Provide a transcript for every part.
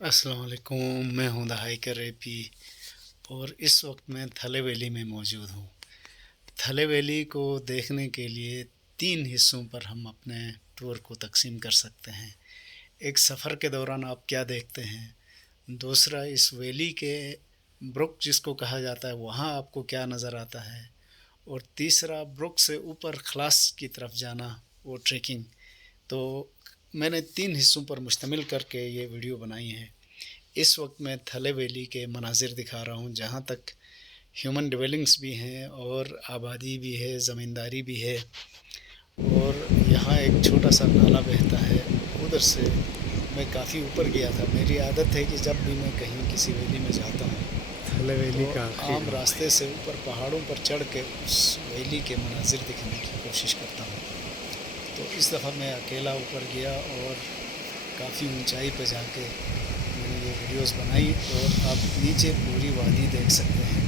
अस्सलाम वालेकुम। मैं हूं द हाइकर एपी और इस वक्त मैं थले वैली में मौजूद हूं। थले वैली को देखने के लिए तीन हिस्सों पर हम अपने टूर को तकसीम कर सकते हैं। एक, सफ़र के दौरान आप क्या देखते हैं। दूसरा, इस वैली के ब्रुक जिसको कहा जाता है वहाँ आपको क्या नज़र आता है। और तीसरा, ब्रुक से ऊपर खलास की तरफ जाना, वो ट्रैकिंग। तो मैंने तीन हिस्सों पर मुश्तमिल करके ये वीडियो बनाई है। इस वक्त मैं थले वैली के मनाजिर दिखा रहा हूँ, जहाँ तक ह्यूमन डिवेलिंग्स भी हैं और आबादी भी है, ज़मींदारी भी है। और यहाँ एक छोटा सा नाला बहता है, उधर से मैं काफ़ी ऊपर गया था। मेरी आदत है कि जब भी मैं कहीं किसी वैली में जाता हूँ थले वैली तो का आखिरी आम रोड। रास्ते से ऊपर पहाड़ों पर चढ़ के उस वैली के मनाजिर दिखने की कोशिश करता हूँ। तो इस दफ़ा मैं अकेला ऊपर गया और काफ़ी ऊंचाई पर जाके मैंने ये वीडियोस बनाई और आप नीचे पूरी वादी देख सकते हैं।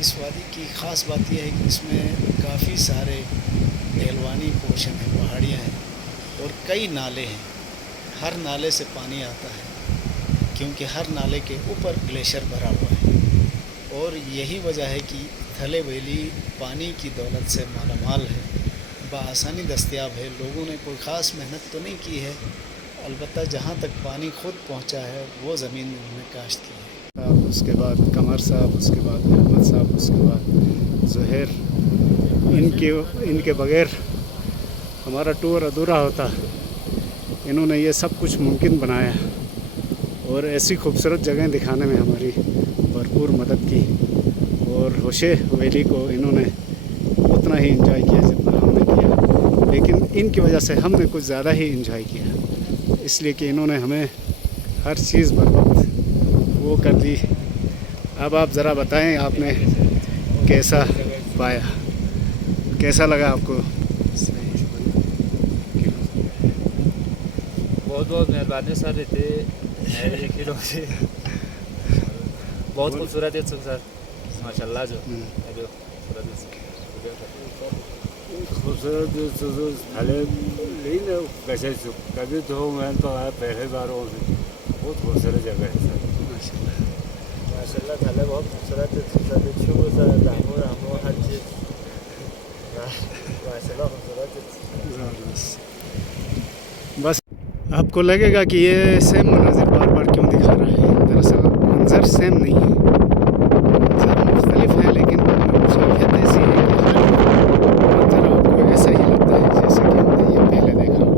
इस वादी की ख़ास बात यह है कि इसमें काफ़ी सारे ढलवानी पोर्शन हैं, पहाड़ियाँ हैं और कई नाले हैं। हर नाले से पानी आता है क्योंकि हर नाले के ऊपर ग्लेशियर भरा हुआ है। और यही वजह है कि थले वैली पानी की दौलत से मालामाल है, बआसानी दस्तयाब है। लोगों ने कोई ख़ास मेहनत तो नहीं की है, अलबत्ता जहाँ तक पानी खुद पहुँचा है वो ज़मीन उन्होंने काश्त की है। साहब, उसके बाद कमर साहब, उसके बाद अहमद साहब, उसके बाद ज़ुहैर। इनके इनके बगैर हमारा टूर अधूरा होता। इन्होंने ये सब कुछ मुमकिन बनाया और ऐसी खूबसूरत जगह दिखाने में हमारी भरपूर मदद की। और होशे वैली को इन्होंने उतना ही इंजॉय किया जितना हमने किया, लेकिन इनकी वजह से हमने कुछ ज़्यादा ही इंजॉय किया, इसलिए कि इन्होंने हमें हर चीज़ बर वक्त वो कर दी। अब आप ज़रा बताएं, आपने कैसा पाया, कैसा लगा आपको। बहुत बहुत मेहरबानी सर, इतने मेरे किलो से बहुत खूबसूरत है सर, माशाल्लाह। जो जो खूबसूरत भले नहीं ना, कैसे कभी तो मैं तो आया पहले बार हूँ। बहुत खूबसूरत जगह है सर। माशाल्लाह थाला बहुत खूबसूरत है सर, शुक्र सर, दामो रामो हर चीज़ माशाल्लाह खूबसूरत है। बस आपको लगेगा कि ये सेम मंजर बार बार क्यों दिखा रहा है। दरअसल मंजर सेम नहीं है, मंजर मुख्तलिफ है, लेकिन खसूसियत ऐसी है कि हर मंजर आपको ऐसा ही लगता है जैसे कि हमने ये पहले देखा हो,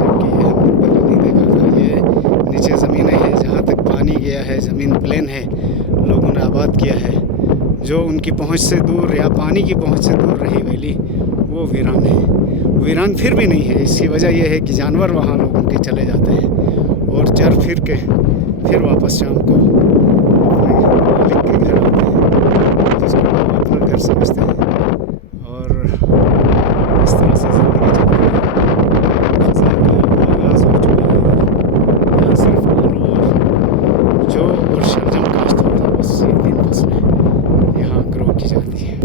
जबकि ये हमने पहले नहीं देखा था। ये नीचे ज़मीनें हैं, जहाँ तक पानी गया है ज़मीन प्लेन है, लोगों ने आबाद किया है। जो उनकी पहुँच से दूर या पानी की पहुँच से दूर रही वैली, वो वीरान है। वीरान फिर भी नहीं है। इसकी वजह यह है कि जानवर वहाँ लोगों के चले जाते हैं और चर फिर के फिर वापस शाम को अपने मालिक के घर आते हैं, जिसको वो अपना घर समझते हैं। और इस तरह से ज़िंदगी चलती है। ख़ज़ां का आगाज़ हो चुका है। यहाँ सिर्फ आलू और जौ और शलजम काश्त होता है, बस ये तीन फसलें यहाँ ग्रो की जाती हैं।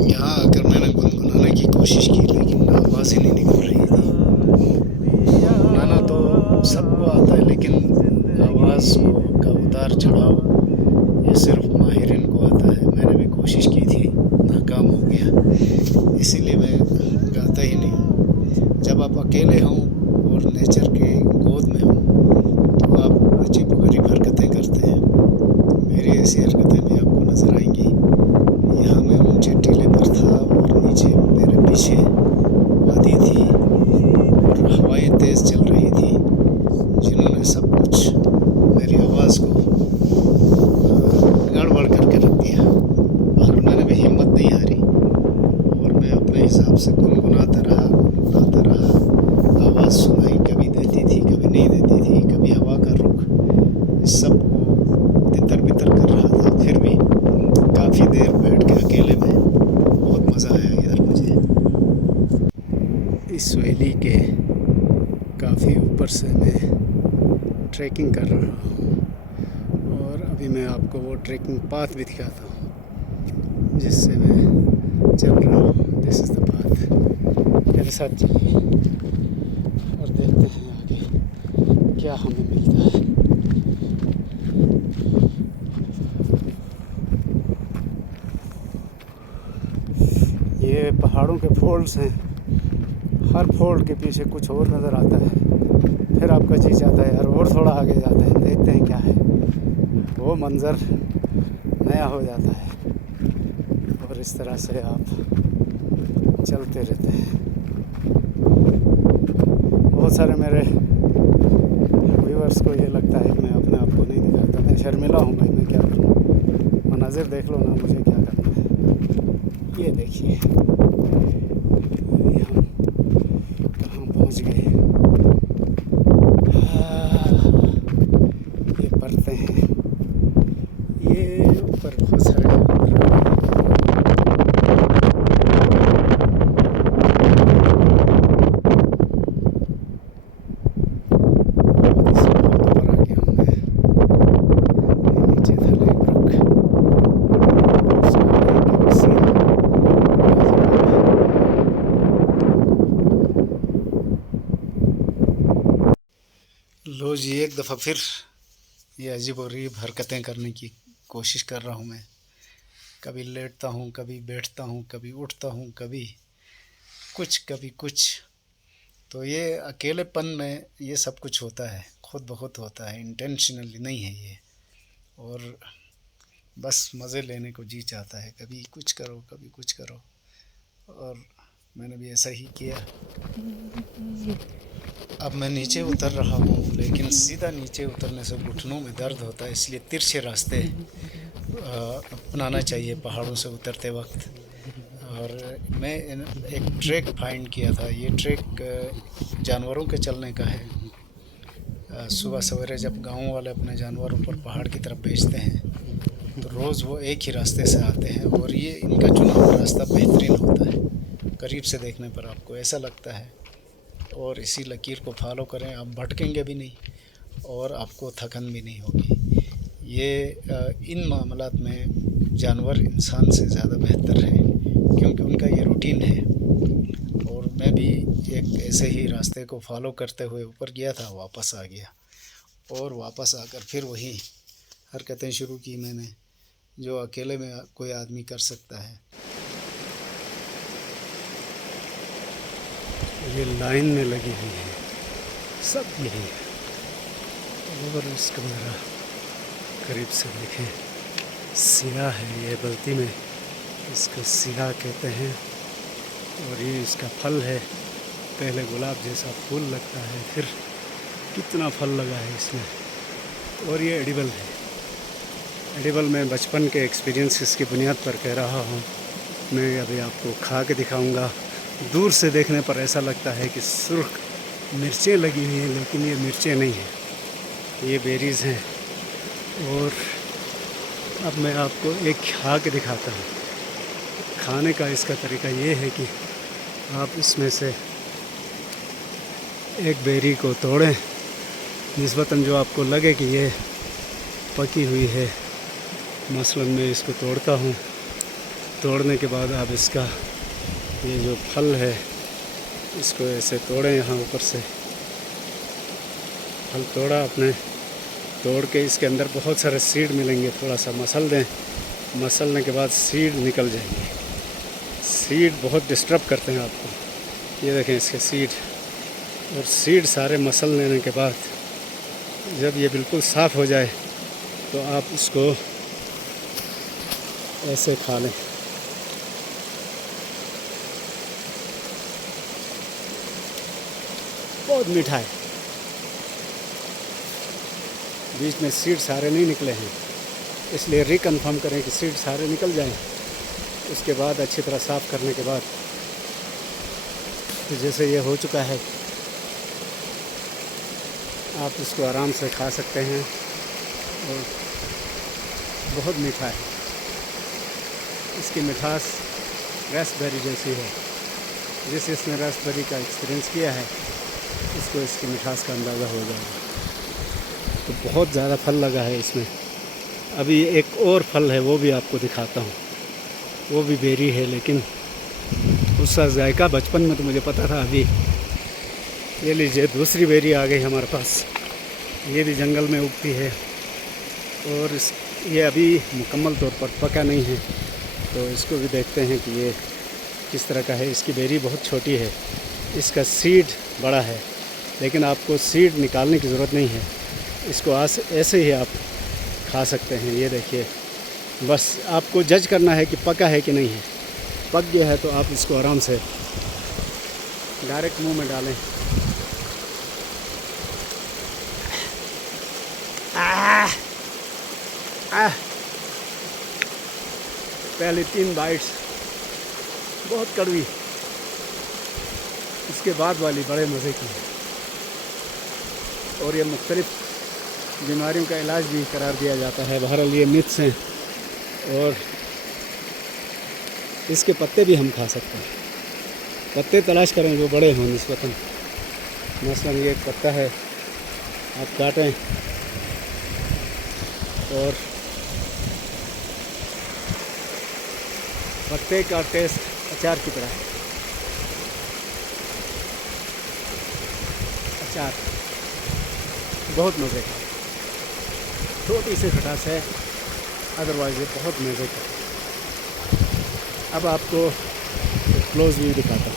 यहाँ आकर मैंने गुनगुनाने की कोशिश की, लेकिन आवाज़ ही नहीं निकल रही थी। गुनगुनाना तो सबको आता है, लेकिन आवाज़ का उतार चढ़ाव ये सिर्फ माहिरीन को आता है। मैंने भी कोशिश की थी, नाकाम हो गया, इसीलिए मैं गाता ही नहीं हूँ। जब आप अकेले हों और नेचर के गोद में हों तो आप अजीब-गरीब हरकतें करते हैं। मेरी ऐसी हरकतें भी आपको नज़र आएंगी। यहाँ मैं ऊंचे टीले पर था और नीचे मेरे पीछे वादी थी और हवाएं तेज़ चल रही थी, जिन्होंने सब कुछ मेरी आवाज़ को गड़बड़ करके रख दिया। और मैंने भी हिम्मत नहीं हारी और मैं अपने हिसाब से गुनगुनाता रहा। आवाज़ सुनाई कभी देती थी, कभी नहीं देती थी, कभी हवा का रुख, इस सब को तितर बितर कर रहा था। फिर भी काफ़ी देर बैठ के अकेले में बहुत मज़ा आया इधर मुझे। इस वैली के काफ़ी ऊपर से मैं ट्रैकिंग कर रहा हूँ और अभी मैं आपको वो ट्रैकिंग पाथ भी दिखाता हूँ जिससे मैं चल रहा हूँ। दिस इज़ द पाथ, मेरे साथ चलिए और क्या हमें मिलता है। ये पहाड़ों के फोल्ड्स हैं, हर फोल्ड के पीछे कुछ और नज़र आता है, फिर आपका जी जाता है यार और थोड़ा आगे जाते हैं, देखते हैं क्या है। वो मंज़र नया हो जाता है और इस तरह से आप चलते रहते हैं। बहुत सारे मेरे व्यूअर्स को ये लगता है कि मैं अपने आप को नहीं दिखाता, मैं शर्मिला हूँ भाई, मैं क्या करूँ, मनाज़िर देख लो ना, मुझे क्या करना है। ये देखिए अभी हम कहाँ पहुँच गए। ये पड़ते हैं, ये ऊपर बहुत सारे लो जी, एक दफ़ा फिर ये अजीब और गरीब हरकतें करने की कोशिश कर रहा हूँ मैं। कभी लेटता हूँ, कभी बैठता हूँ, कभी उठता हूँ, कभी कुछ। तो ये अकेलेपन में ये सब कुछ होता है, खुद ब खुद होता है, इंटेंशनली नहीं है ये। और बस मज़े लेने को जी चाहता है, कभी कुछ करो, कभी कुछ करो। और मैंने भी ऐसा ही किया। अब मैं नीचे उतर रहा हूँ, लेकिन सीधा नीचे उतरने से घुटनों में दर्द होता है, इसलिए तिरछे रास्ते अपनाना चाहिए पहाड़ों से उतरते वक्त। और मैं एक ट्रैक फाइंड किया था। ये ट्रैक जानवरों के चलने का है। सुबह सवेरे जब गाँव वाले अपने जानवरों पर पहाड़ की तरफ भेजते हैं तो रोज़ वो एक ही रास्ते से आते हैं और ये इनका चुना हुआ रास्ता बेहतरीन होता है। करीब से देखने पर आपको ऐसा लगता है, और इसी लकीर को फॉलो करें, आप भटकेंगे भी नहीं और आपको थकन भी नहीं होगी। ये इन मामलात में जानवर इंसान से ज़्यादा बेहतर है, क्योंकि उनका ये रूटीन है। और मैं भी एक ऐसे ही रास्ते को फॉलो करते हुए ऊपर गया था, वापस आ गया और वापस आकर फिर वही हरकतें शुरू की मैंने, जो अकेले में कोई आदमी कर सकता है। ये लाइन में लगी हुई है सब, यही है। और इसका मेरा करीब से देखें, सिया है ये, बल्ती में इसको सिया कहते हैं। और ये इसका फल है, पहले गुलाब जैसा फूल लगता है, फिर कितना फल लगा है इसमें। और ये एडिबल है। एडिबल मैं बचपन के एक्सपीरियंसेस की बुनियाद पर कह रहा हूँ। मैं अभी आपको खा के दिखाऊंगा। दूर से देखने पर ऐसा लगता है कि सुर्ख मिर्चें लगी हुई हैं, लेकिन ये मिर्चें नहीं हैं, ये बेरीज़ हैं। और अब मैं आपको एक खा के दिखाता हूँ। खाने का इसका तरीका ये है कि आप इसमें से एक बेरी को तोड़ें, निस्बतन जो आपको लगे कि ये पकी हुई है। मसलन मैं इसको तोड़ता हूँ, तोड़ने के बाद आप इसका ये जो फल है इसको ऐसे तोड़ें, यहाँ ऊपर से फल तोड़ा आपने, तोड़ के इसके अंदर बहुत सारे सीड मिलेंगे, थोड़ा सा मसल दें, मसलने के बाद सीड निकल जाएंगे। सीड बहुत डिस्टर्ब करते हैं आपको, ये देखें इसके सीड। और सीड सारे मसल लेने के बाद जब ये बिल्कुल साफ़ हो जाए तो आप इसको ऐसे खा लें। बहुत मीठा है, बीच में सीड सारे नहीं निकले हैं, इसलिए रिकन्फर्म करें कि सीड सारे निकल जाएं। उसके बाद अच्छी तरह साफ़ करने के बाद तो जैसे ये हो चुका है, आप इसको आराम से खा सकते हैं। और बहुत मीठा है, इसकी मिठास रास्पबेरी जैसी है। जिसने रास्पबेरी का एक्सपीरियंस किया है इसको इसकी मिठास का अंदाज़ा हो जाएगा। तो बहुत ज़्यादा फल लगा है इसमें। अभी एक और फल है, वो भी आपको दिखाता हूँ। वो भी बेरी है, लेकिन उसका जायका बचपन में तो मुझे पता था। अभी ये लीजिए दूसरी बेरी आ गई हमारे पास। ये भी जंगल में उगती है और ये अभी मुकम्मल तौर पर पका नहीं है, तो इसको भी देखते हैं कि ये किस तरह का है। इसकी बेरी बहुत छोटी है, इसका सीड बड़ा है, लेकिन आपको सीड निकालने की ज़रूरत नहीं है, इसको ऐसे ही आप खा सकते हैं। ये देखिए, बस आपको जज करना है कि पका है कि नहीं है। पक गया है तो आप इसको आराम से डायरेक्ट मुंह में डालें। पहले 3 बाइट्स बहुत कड़वी, इसके बाद वाली बड़े मज़े की है। और ये मुख्तलिफ़ बीमारियों का इलाज भी करार दिया जाता है। बहरहाल ये मिथ्स हैं, और इसके पत्ते भी हम खा सकते हैं। पत्ते तलाश करें जो बड़े हों निस्बतन। मसलन ये एक पत्ता है, आप काटें और पत्ते का टेस्ट अचार की तरह है। अचार बहुत मज़े का, छोटी सी खटास है, अदरवाइज ये बहुत मज़े का। अब आपको क्लोज व्यू दिखाता हूँ।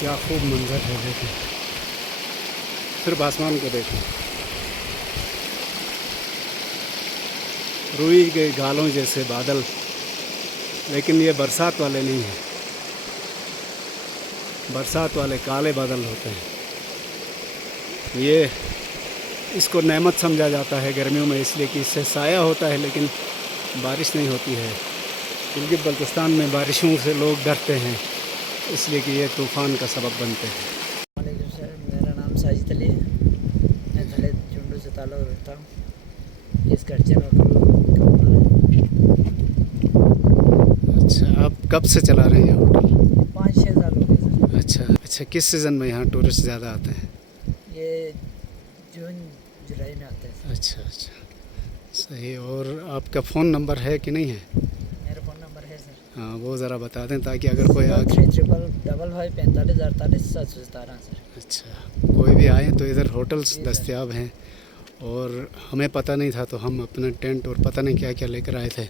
क्या खूब मंजर है, देखें, सिर्फ आसमान को देखें। रुई के गालों जैसे बादल, लेकिन ये बरसात वाले नहीं हैं। बरसात वाले काले बादल होते हैं। ये इसको नेमत समझा जाता है गर्मियों में, इसलिए कि इससे साया होता है, लेकिन बारिश नहीं होती है। गिलगित बल्तिस्तान में बारिशों से लोग डरते हैं, इसलिए कि ये तूफ़ान का सबब बनते हैं। वालेकुम सर, मेरा नाम साजिद अली है। मैं थले चुंडू से ताल्लुक़ रखता हूँ। इस गर्जन होटल का ओनर है। अच्छा, आप कब से चला रहे हैं ये होटल? 5-6 साल हो गए सर। अच्छा, किस सीज़न में यहाँ टूरिस्ट ज़्यादा आते हैं? ये जून जुलाई में आते हैं सर। अच्छा, सही। और आपका फ़ोन नंबर है कि नहीं है? मेरा फ़ोन नंबर है सर। हाँ, वो ज़रा बता दें ताकि अगर कोई आगे। 3355454717 सर। अच्छा, कोई भी आए तो इधर होटल्स दस्तयाब हैं, और हमें पता नहीं था तो हम अपना टेंट और पता नहीं क्या क्या लेकर आए थे।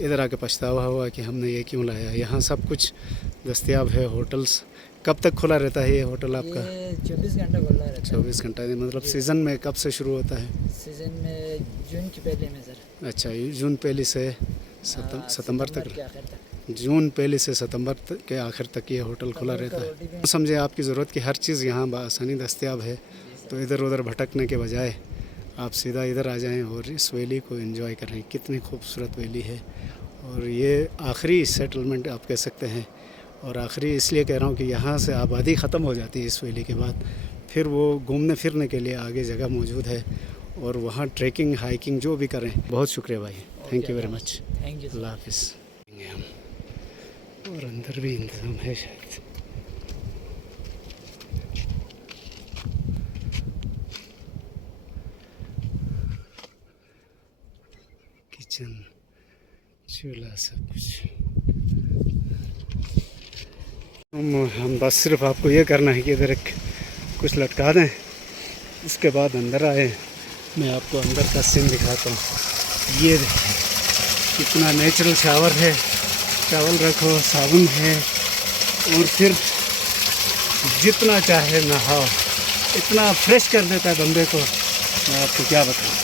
इधर आके पछतावा हुआ कि हमने ये क्यों लाया। यहाँ सब कुछ दस्तयाब है। होटल्स कब तक खुला रहता है ये होटल आपका? ये 24 घंटा खुला रहता है। 24 घंटा। मतलब सीज़न में कब से शुरू होता है? सीज़न में जून की पहले में सर। अच्छा, जून पहली से सितंबर तक। के आखिर तक। जून पहले से सितंबर के आखिर तक ये होटल खुला रहता है। समझे, आपकी ज़रूरत की हर चीज़ यहाँ बआसानी दस्तयाब है, तो इधर उधर भटकने के बजाय आप सीधा इधर आ जाएं और इस वैली को एंजॉय करें। कितनी खूबसूरत वैली है, और ये आखिरी सेटलमेंट आप कह सकते हैं। और आखिरी इसलिए कह रहा हूँ कि यहाँ से आबादी ख़त्म हो जाती है इस वैली के बाद, फिर वो घूमने फिरने के लिए आगे जगह मौजूद है, और वहाँ ट्रैकिंग हाइकिंग जो भी करें। बहुत शुक्रिया भाई, thank you very much. Thank you. अल्लाह हाफिज़। और अंदर भी इंतज़ाम है शायद। किचन, चूल्हा, सब कुछ। हम बस सिर्फ आपको ये करना है कि इधर एक कुछ लटका दें, इसके बाद अंदर आए। मैं आपको अंदर का सीन दिखाता हूँ। ये कितना नेचुरल शावर है, चावल रखो, साबुन है, और फिर जितना चाहे नहाओ। इतना फ्रेश कर देता है बंदे को, मैं आपको क्या बताऊँ।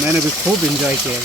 मैंने भी खूब एंजॉय किया।